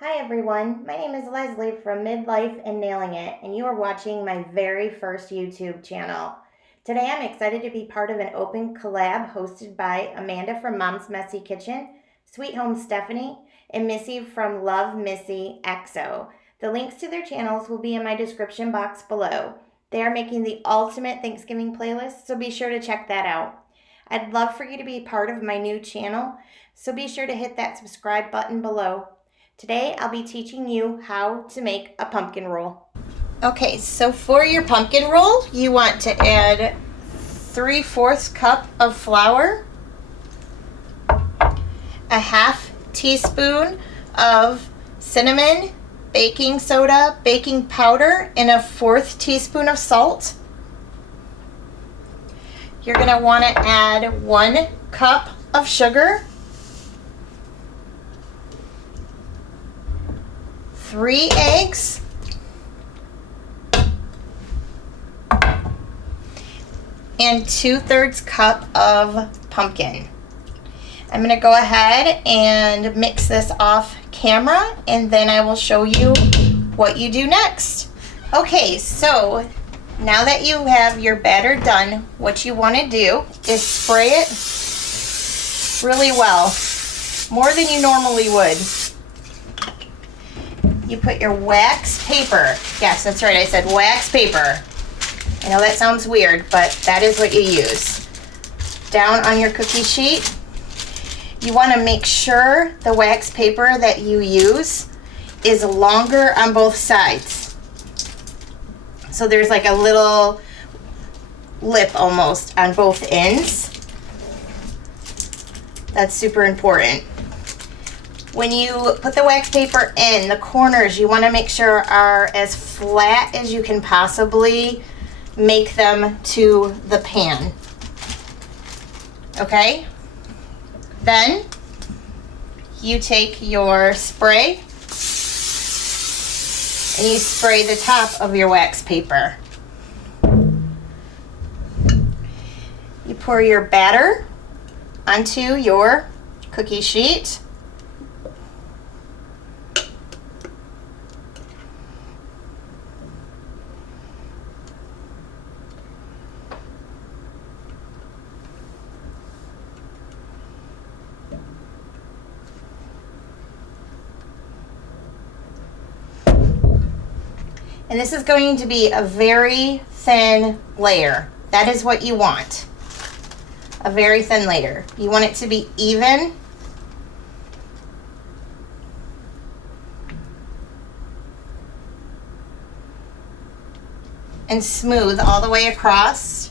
Hi everyone, my name is Leslie from Midlife and Nailing It, and you are watching my very first YouTube channel. Today I'm excited to be part of an open collab hosted by Amanda from Mom's Messy Kitchen, Sweet Home Stephanie, and Missy from Love Missy XO. The links to their channels will be in my description box below. They are making the ultimate Thanksgiving playlist, so be sure to check that out. I'd love for you to be part of my new channel, so be sure to hit that subscribe button below. Today I'll be teaching you how to make a pumpkin roll. Okay, so for your pumpkin roll, you want to add 3/4 cup of flour, a half teaspoon of cinnamon, baking soda, baking powder, and a 1/4 teaspoon of salt. You're going to want to add 1 cup of sugar, 3 eggs, and 2/3 cup of pumpkin. I'm going to go ahead and mix this off camera, and then I will show you what you do next. Okay, so now that you have your batter done, what you want to do is spray it really well, more than you normally would. You put your wax paper, yes, that's right, I said wax paper. I know that sounds weird, but that is what you use. Down on your cookie sheet. You want to make sure the wax paper that you use is longer on both sides. So there's like a little lip almost on both ends. That's super important. When you put the wax paper in, the corners you want to make sure are as flat as you can possibly make them to the pan. Okay? Then you take your spray and you spray the top of your wax paper. You pour your batter onto your cookie sheet. And this is going to be a very thin layer. That is what you want. A very thin layer. You want it to be even. And smooth all the way across.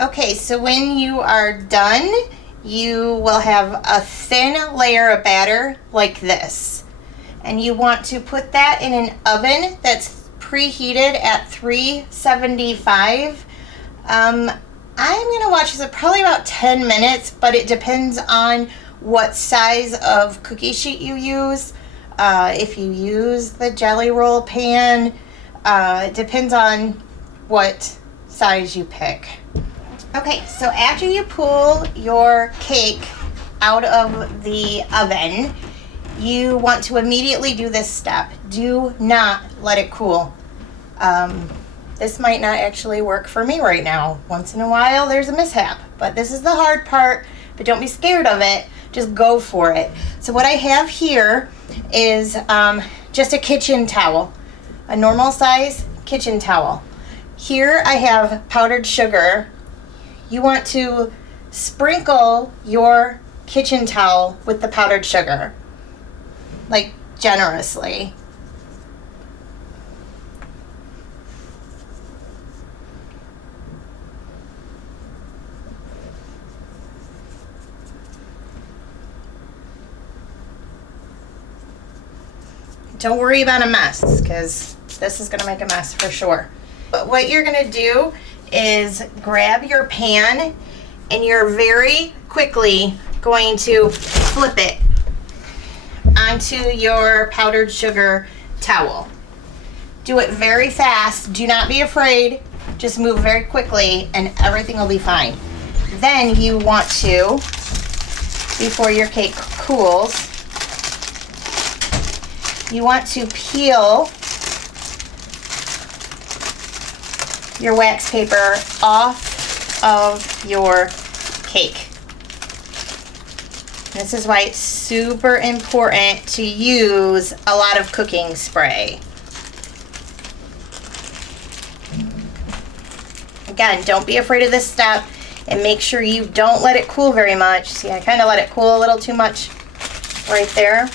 Okay, so when you are done, you will have a thin layer of batter like this. And you want to put that in an oven that's preheated at 375. I'm gonna watch this at probably about 10 minutes, but it depends on what size of cookie sheet you use. If you use the jelly roll pan, it depends on what size you pick. Okay, so after you pull your cake out of the oven, you want to immediately do this step. Do not let it cool. This might not actually work for me right now. Once in a while there's a mishap, but this is the hard part, but don't be scared of it. Just go for it. So what I have here is just a kitchen towel, a normal size kitchen towel. Here I have powdered sugar. You want to sprinkle your kitchen towel with the powdered sugar, like generously. Don't worry about a mess, because this is going to make a mess for sure. But what you're going to do is grab your pan and you're very quickly going to flip it onto your powdered sugar towel. Do it very fast. Do not be afraid. Just move very quickly and everything will be fine. Then you want to, before your cake cools, you want to peel your wax paper off of your cake. This is why it's super important to use a lot of cooking spray. Again, don't be afraid of this step, and make sure you don't let it cool very much. See, I kind of let it cool a little too much right there.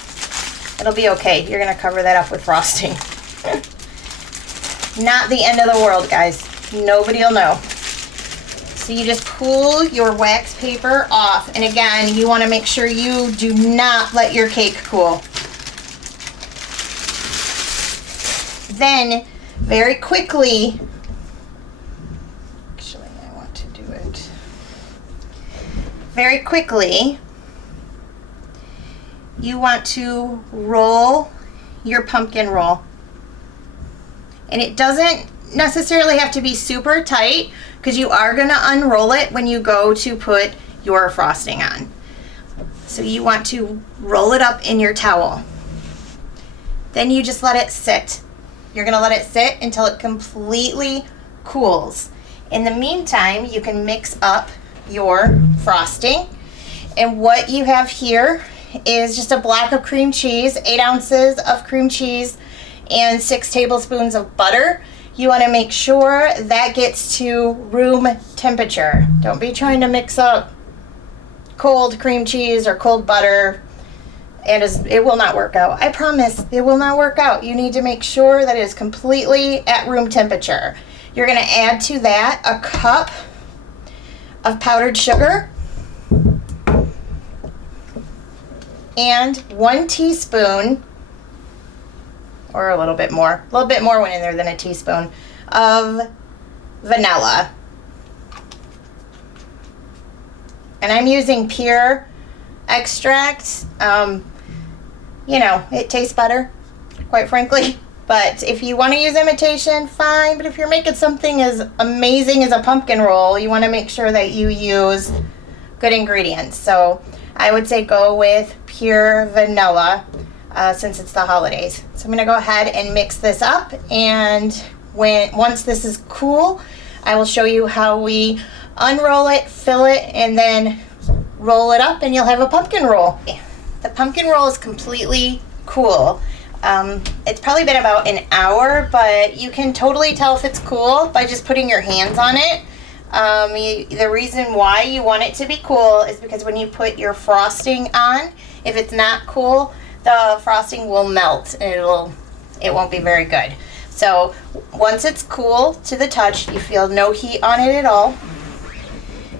It'll be okay. You're going to cover that up with frosting. Not the end of the world, guys. Nobody will know. So you just pull your wax paper off, and again, you want to make sure you do not let your cake cool. Then, very quickly, actually I want to do it very quickly, you want to roll your pumpkin roll. And it doesn't necessarily have to be super tight, because you are going to unroll it when you go to put your frosting on. So you want to roll it up in your towel. Then you just let it sit. You're going to let it sit until it completely cools. In the meantime, you can mix up your frosting. And what you have here is just a block of cream cheese, 8 ounces of cream cheese, and 6 tablespoons of butter. You want to make sure that gets to room temperature. Don't be trying to mix up cold cream cheese or cold butter, and it will not work out. I promise, it will not work out. You need to make sure that it is completely at room temperature. You're going to add to that a cup of powdered sugar and 1 teaspoon, or a little bit more went in there than a teaspoon, of vanilla. And I'm using pure extract. You know, it tastes better, quite frankly. But if you want to use imitation, fine. But if you're making something as amazing as a pumpkin roll, you want to make sure that you use good ingredients. So I would say go with pure vanilla. Since it's the holidays. So I'm going to go ahead and mix this up, and once this is cool, I will show you how we unroll it, fill it, and then roll it up, and you'll have a pumpkin roll. The pumpkin roll is completely cool. It's probably been about an hour, but you can totally tell if it's cool by just putting your hands on it. The reason why you want it to be cool is because when you put your frosting on, if it's not cool, the frosting will melt and it won't be very good. So once it's cool to the touch, you feel no heat on it at all,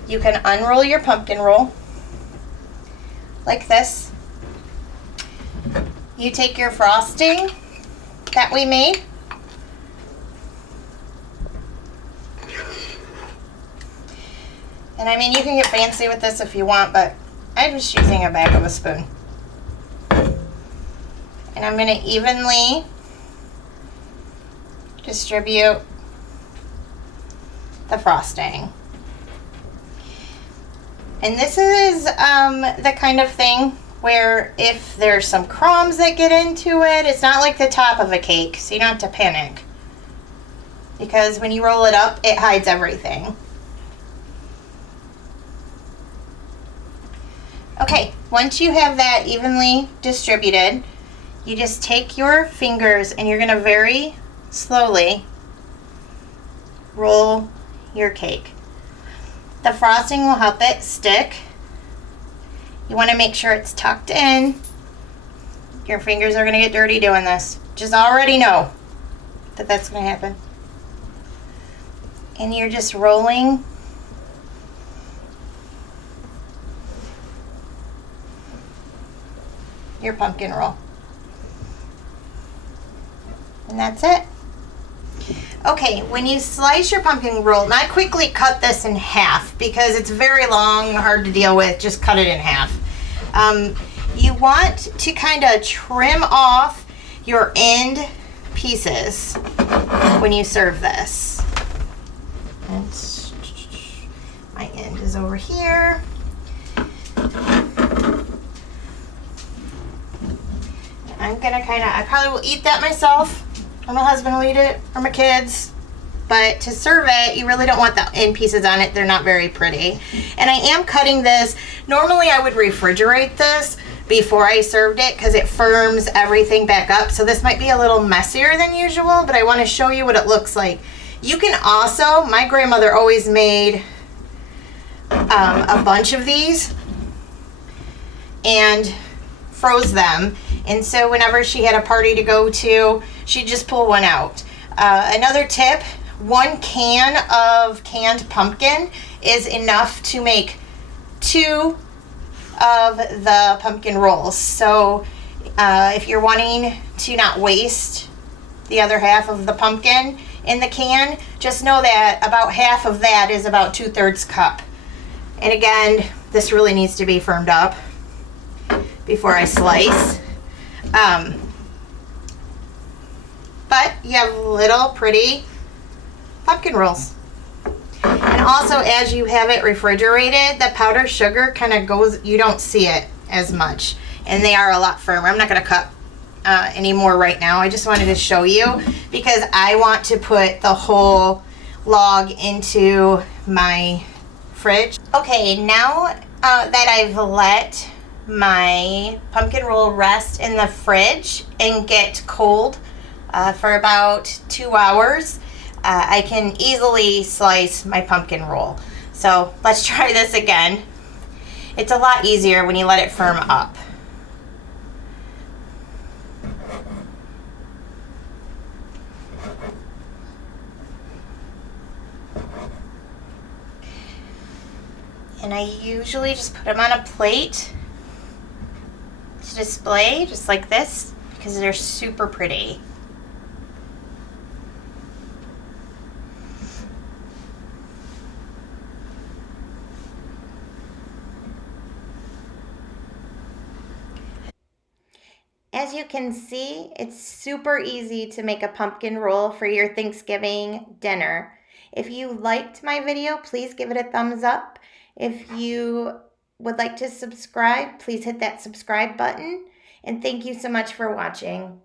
you can unroll your pumpkin roll like this. You take your frosting that we made, and I mean, you can get fancy with this if you want, but I'm just using a back of a spoon. And I'm going to evenly distribute the frosting. And this is the kind of thing where if there's some crumbs that get into it, it's not like the top of a cake, so you don't have to panic. Because when you roll it up, it hides everything. Okay, once you have that evenly distributed, you just take your fingers and you're going to very slowly roll your cake. The frosting will help it stick. You want to make sure it's tucked in. Your fingers are going to get dirty doing this. Just already know that that's going to happen. And you're just rolling your pumpkin roll. And that's it. Okay, when you slice your pumpkin roll, not quickly cut this in half because it's very long, hard to deal with. Just cut it in half. You want to kind of trim off your end pieces when you serve this. And my end is over here. I'm gonna I probably will eat that myself, or my husband will eat it, or my kids. But to serve it, you really don't want the end pieces on it. They're not very pretty. And I am cutting this. Normally I would refrigerate this before I served it because it firms everything back up. So this might be a little messier than usual, but I want to show you what it looks like. You can also, my grandmother always made a bunch of these and froze them. And so whenever she had a party to go to, she'd just pull one out. Another tip, 1 can of canned pumpkin is enough to make 2 of the pumpkin rolls. So if you're wanting to not waste the other half of the pumpkin in the can, just know that about half of that is about 2/3 cup. And again, this really needs to be firmed up before I slice. But you have little pretty pumpkin rolls. And also, as you have it refrigerated, the powdered sugar kind of goes, you don't see it as much. And they are a lot firmer. I'm not going to cut any more right now. I just wanted to show you because I want to put the whole log into my fridge. Okay, now that I've let my pumpkin roll rest in the fridge and get cold for about 2 hours, I can easily slice my pumpkin roll. So let's try this again. It's a lot easier when you let it firm up. And I usually just put them on a plate to display, just like this, because they're super pretty. As you can see, it's super easy to make a pumpkin roll for your Thanksgiving dinner. If you liked my video, please give it a thumbs up. If you would like to subscribe, please hit that subscribe button. And thank you so much for watching.